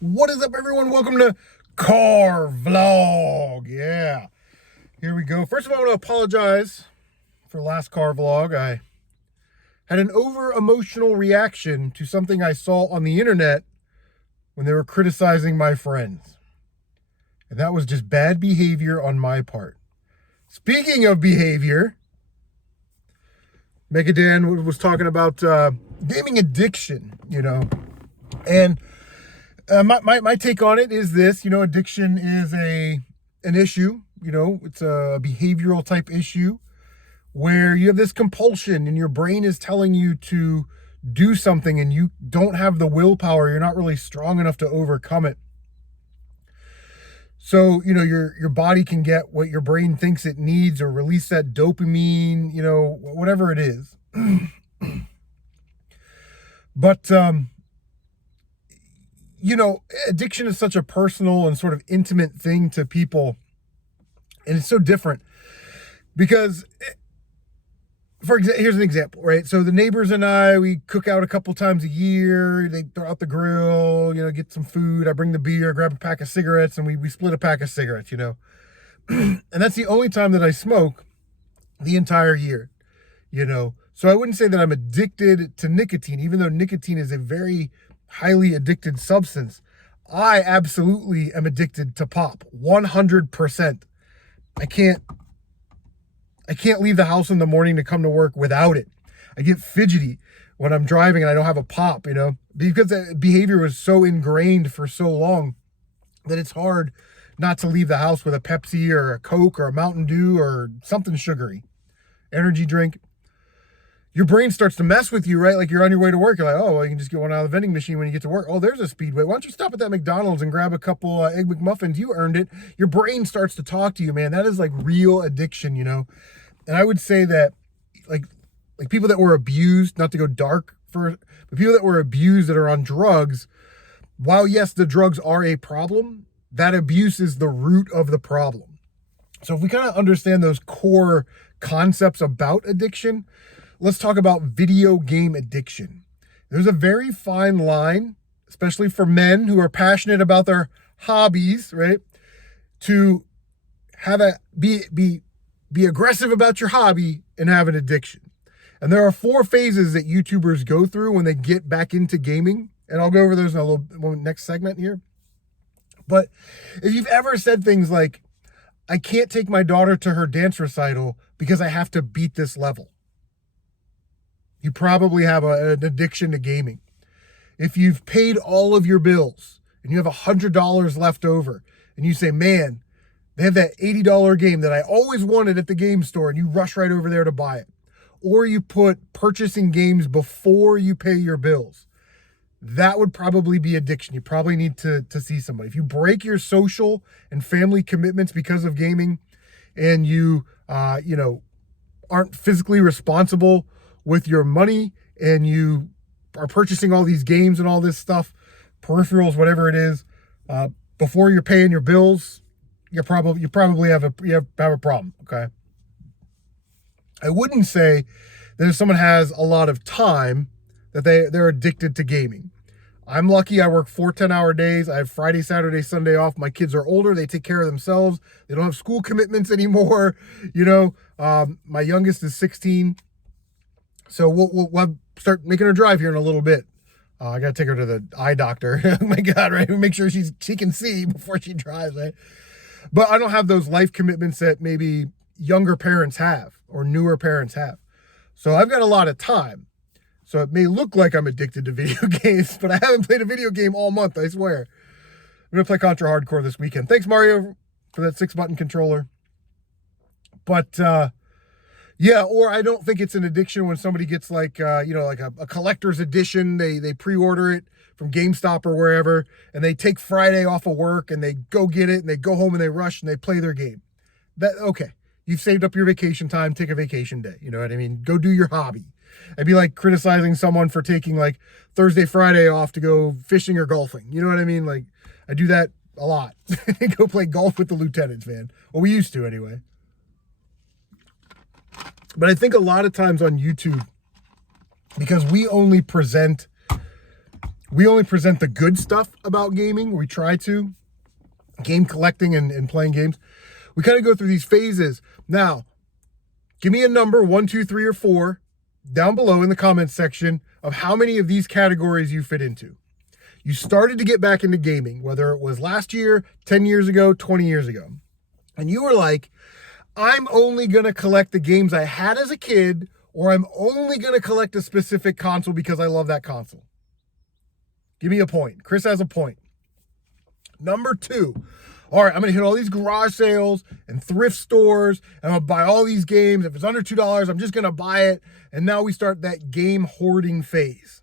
What is up, everyone? Welcome to Car Vlog. Yeah, here we go. First of all, I want to apologize for last car vlog. I had an over-emotional reaction to something I saw on the internet when they were criticizing my friends. And that was just bad behavior on my part. Speaking of behavior, Megadan was talking about gaming addiction, and my take on it is this. Addiction is an issue. It's a behavioral type issue where you have this compulsion and your brain is telling you to do something and you don't have the willpower. You're not really strong enough to overcome it. So, your body can get what your brain thinks it needs or release that dopamine, whatever it is. But, addiction is such a personal and sort of intimate thing to people. And it's so different because, here's an example, right? So the neighbors and I, we cook out a couple times a year. They throw out the grill, get some food. I bring the beer, grab a pack of cigarettes, and we split a pack of cigarettes, And that's the only time that I smoke the entire year, So I wouldn't say that I'm addicted to nicotine, even though nicotine is a very highly addicted substance. I absolutely am addicted to pop, 100%. I can't leave the house in the morning to come to work without it. I get fidgety when I'm driving and I don't have a pop, because that behavior was so ingrained for so long that it's hard not to leave the house with a Pepsi or a Coke or a Mountain Dew or something sugary, energy drink. Your brain starts to mess with you, right? Like you're on your way to work. You're like, oh, well, you can just get one out of the vending machine when you get to work. Oh, there's a Speedway. Why don't you stop at that McDonald's and grab a couple Egg McMuffins? You earned it. Your brain starts to talk to you, man. That is like real addiction, And I would say that like people that were abused, not to go dark but people that were abused that are on drugs, while yes, the drugs are a problem, that abuse is the root of the problem. So if we kind of understand those core concepts about addiction, let's talk about video game addiction. There's a very fine line, especially for men who are passionate about their hobbies, right? To have be aggressive about your hobby and have an addiction. And there are 4 phases that YouTubers go through when they get back into gaming. And I'll go over those in a little next segment here. But if you've ever said things like, I can't take my daughter to her dance recital because I have to beat this level, you probably have an addiction to gaming. If you've paid all of your bills and you have $100 left over and you say, man, they have that $80 game that I always wanted at the game store, and you rush right over there to buy it. Or you put purchasing games before you pay your bills. That would probably be addiction. You probably need to see somebody. If you break your social and family commitments because of gaming and you, aren't physically responsible with your money and you are purchasing all these games and all this stuff, peripherals, whatever it is, before you're paying your bills, you probably have a problem. Okay. I wouldn't say that if someone has a lot of time that they're addicted to gaming. I'm lucky. I work 4 10-hour days. I have Friday, Saturday, Sunday off. My kids are older. They take care of themselves. They don't have school commitments anymore. My youngest is 16. So we'll start making her drive here in a little bit. I got to take her to the eye doctor. Oh my God, right? Make sure she can see before she drives, right? But I don't have those life commitments that maybe younger parents have or newer parents have. So I've got a lot of time. So it may look like I'm addicted to video games, but I haven't played a video game all month, I swear. I'm going to play Contra Hardcore this weekend. Thanks, Mario, for that 6-button controller. But, yeah, or I don't think it's an addiction when somebody gets like a collector's edition. They pre-order it from GameStop or wherever, and they take Friday off of work and they go get it and they go home and they rush and they play their game. Okay, you've saved up your vacation time, take a vacation day. You know what I mean? Go do your hobby. I'd be like criticizing someone for taking like Thursday, Friday off to go fishing or golfing. You know what I mean? Like I do that a lot. Go play golf with the lieutenants, man. Well, we used to anyway. But I think a lot of times on YouTube, because we only present we only present the good stuff about gaming. We try to. Game collecting and playing games. We kind of go through these phases. Now, give me a number, 1, 2, 3, or 4, down below in the comments section of how many of these categories you fit into. You started to get back into gaming, whether it was last year, 10 years ago, 20 years ago. And you were like, I'm only going to collect the games I had as a kid, or I'm only going to collect a specific console because I love that console. Give me a point. Chris has a point. Number 2, all right, I'm going to hit all these garage sales and thrift stores, and I'm going to buy all these games. If it's under $2, I'm just going to buy it. And now we start that game hoarding phase.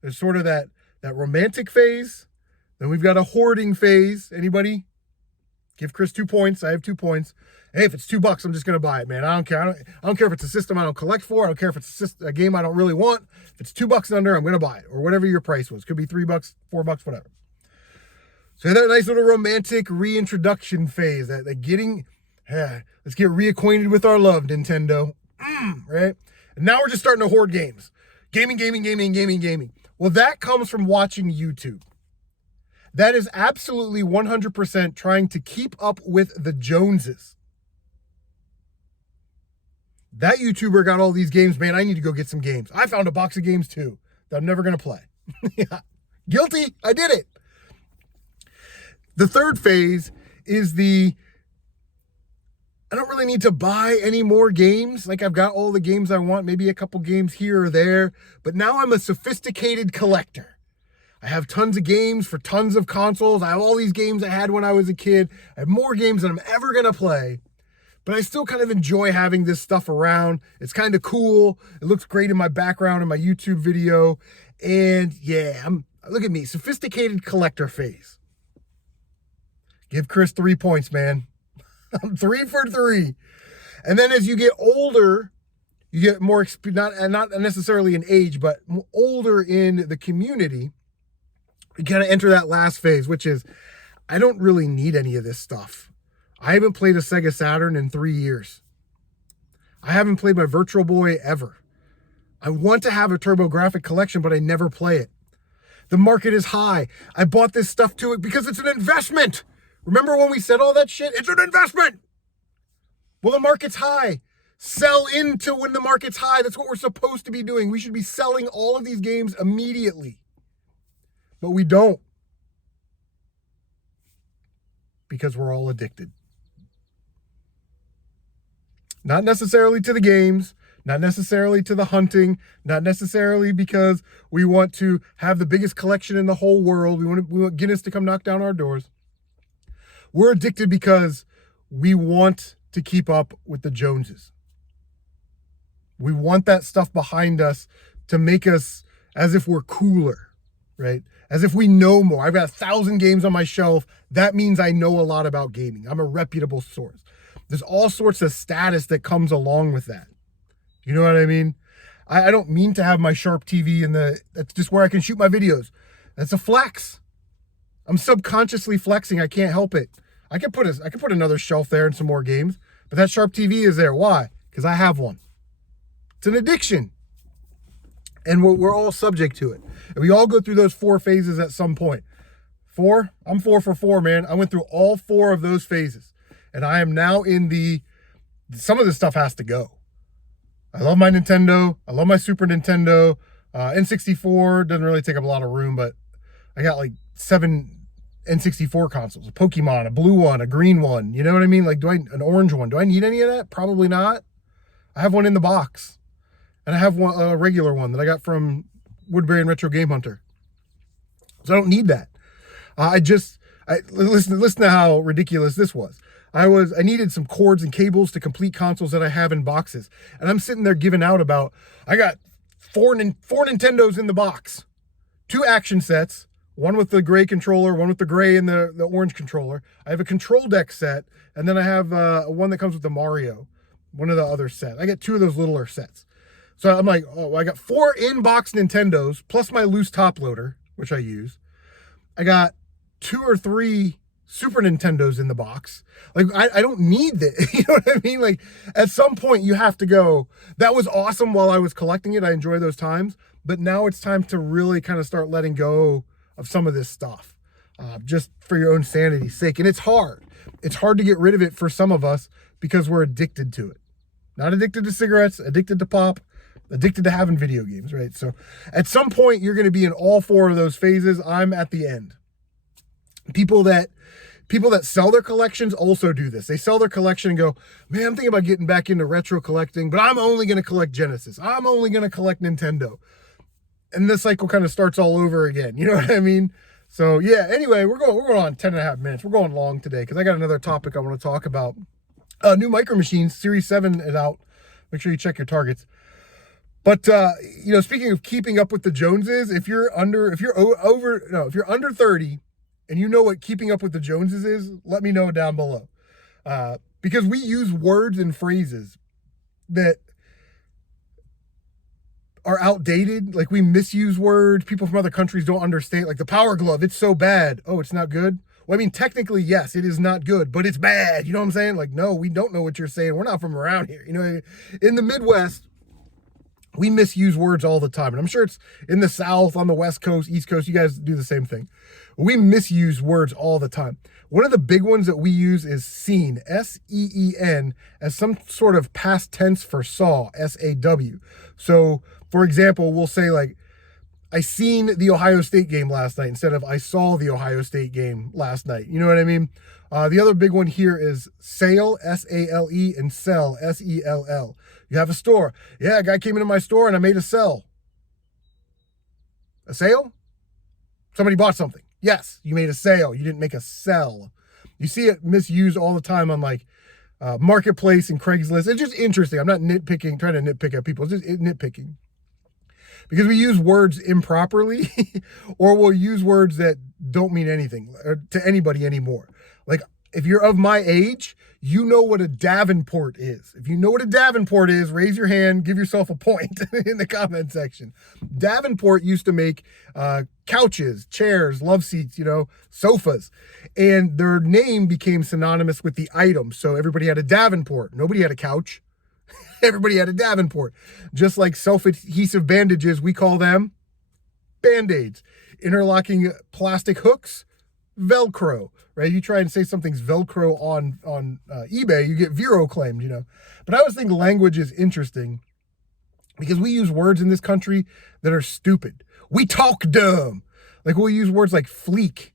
There's sort of that romantic phase. Then we've got a hoarding phase. Anybody? Give Chris 2 points. I have 2 points. Hey, if it's $2, I'm just going to buy it, man. I don't care. I don't care if it's a system I don't collect for. I don't care if it's a game I don't really want. If it's $2 under, I'm going to buy it, or whatever your price was. Could be $3, $4, whatever. So that nice little romantic reintroduction phase, that getting, let's get reacquainted with our love, Nintendo, right? And now we're just starting to hoard games. Gaming. Well, that comes from watching YouTube. That is absolutely 100% trying to keep up with the Joneses. That YouTuber got all these games, man, I need to go get some games. I found a box of games too that I'm never going to play. Yeah. Guilty, I did it. The third phase is I don't really need to buy any more games. Like, I've got all the games I want, maybe a couple games here or there, but now I'm a sophisticated collector. I have tons of games for tons of consoles. I have all these games I had when I was a kid. I have more games than I'm ever going to play, but I still kind of enjoy having this stuff around. It's kind of cool. It looks great in my background in my YouTube video. And yeah, look at me, sophisticated collector phase. Give Chris 3 points, man. I'm 3 for 3. And then as you get older, you get more, not necessarily in age, but older in the community, you kind of enter that last phase, which is, I don't really need any of this stuff. I haven't played a Sega Saturn in 3 years. I haven't played my Virtual Boy ever. I want to have a TurboGrafx collection, but I never play it. The market is high. I bought this stuff to it because it's an investment. Remember when we said all that shit? It's an investment. Well, the market's high. Sell into when the market's high. That's what we're supposed to be doing. We should be selling all of these games immediately. But we don't. Because we're all addicted. Not necessarily to the games, not necessarily to the hunting, not necessarily because we want to have the biggest collection in the whole world. We want Guinness to come knock down our doors. We're addicted because we want to keep up with the Joneses. We want that stuff behind us to make us as if we're cooler, right? As if we know more. I've got 1,000 games on my shelf. That means I know a lot about gaming. I'm a reputable source. There's all sorts of status that comes along with that. You know what I mean? I don't mean to have my Sharp TV that's just where I can shoot my videos. That's a flex. I'm subconsciously flexing. I can't help it. I can put another shelf there and some more games, but that Sharp TV is there. Why? Because I have one. It's an addiction. And we're all subject to it. And we all go through those 4 phases at some point. 4? I'm 4 for 4, man. I went through all 4 of those phases. And I am now in some of this stuff has to go. I love my Nintendo. I love my Super Nintendo. N64 doesn't really take up a lot of room, but I got like 7 N64 consoles, a Pokemon, a blue one, a green one. You know what I mean? Like, an orange one. Do I need any of that? Probably not. I have one in the box. And I have a regular one that I got from Woodbury and Retro Game Hunter. So I don't need that. Listen to how ridiculous this was. I needed some cords and cables to complete consoles that I have in boxes. And I'm sitting there giving out about, I got four Nintendos in the box, 2 action sets, one with the gray controller, one with the gray and the orange controller. I have a control deck set, and then I have one that comes with the Mario, one of the other sets. I get 2 of those littler sets. So I'm like, oh, I got 4 in-box Nintendos, plus my loose top loader, which I use. I got 2 or 3 Super Nintendos in the box. Like, I don't need that. You know what I mean? Like, at some point you have to go, that was awesome while I was collecting it. I enjoy those times. but now it's time to really kind of start letting go of some of this stuff, just for your own sanity's sake. And it's hard. It's hard to get rid of it for some of us because we're addicted to it. Not addicted to cigarettes, addicted to pop, addicted to having video games, right? So at some point, you're going to be in all four of those phases. I'm at the end. People that sell their collections also do this. They sell their collection and go, man, I'm thinking about getting back into retro collecting, but I'm only going to collect Genesis. I'm only going to collect Nintendo. And this cycle kind of starts all over again. You know what I mean? So yeah, anyway, we're going on 10 and a half minutes. We're going long today because I got another topic I want to talk about. New Micro Machines, Series 7 is out. Make sure you check your targets. But, speaking of keeping up with the Joneses, if you're under 30 and you know what keeping up with the Joneses is, let me know down below. Because we use words and phrases that are outdated. Like, we misuse words. People from other countries don't understand. Like the Power Glove, it's so bad. Oh, it's not good? Well, I mean, technically, yes, it is not good, but it's bad. You know what I'm saying? Like, no, we don't know what you're saying. We're not from around here. In the Midwest, we misuse words all the time. And I'm sure it's in the South, on the West Coast, East Coast, you guys do the same thing. We misuse words all the time. One of the big ones that we use is seen, S-E-E-N, as some sort of past tense for saw, S-A-W. So, for example, we'll say like, I seen the Ohio State game last night instead of I saw the Ohio State game last night. You know what I mean? The other big one here is sale, S-A-L-E, and sell, S-E-L-L. You have a store. Yeah, a guy came into my store and I made a sell. A sale? Somebody bought something. Yes, you made a sale. You didn't make a sell. You see it misused all the time on like Marketplace and Craigslist. It's just interesting. I'm not trying to nitpick at people. It's just nitpicking. Because we use words improperly or we'll use words that don't mean anything to anybody anymore. Like, if you're of my age, you know what a Davenport is. If you know what a Davenport is, raise your hand, give yourself a point in the comment section. Davenport used to make couches, chairs, love seats, sofas. And their name became synonymous with the item. So everybody had a Davenport. Nobody had a couch. Everybody had a Davenport. Just like self-adhesive bandages, we call them Band-Aids. Interlocking plastic hooks, Velcro, right? You try and say something's Velcro on eBay, you get Vero claimed, But I always think language is interesting because we use words in this country that are stupid. We talk dumb. Like, we'll use words like fleek.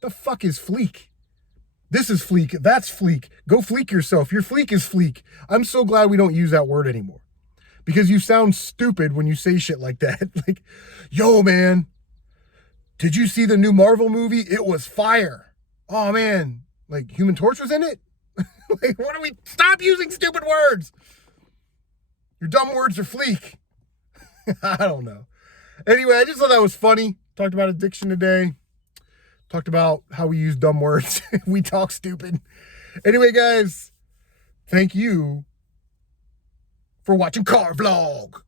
The fuck is fleek? This is fleek. That's fleek. Go fleek yourself. Your fleek is fleek. I'm so glad we don't use that word anymore because you sound stupid when you say shit like that. Like, yo, man, did you see the new Marvel movie? It was fire. Oh, man. Like, Human Torch was in it? Like, stop using stupid words. Your dumb words are fleek. I don't know. Anyway, I just thought that was funny. Talked about addiction today. Talked about how we use dumb words. We talk stupid. Anyway, guys, thank you for watching Car Vlog.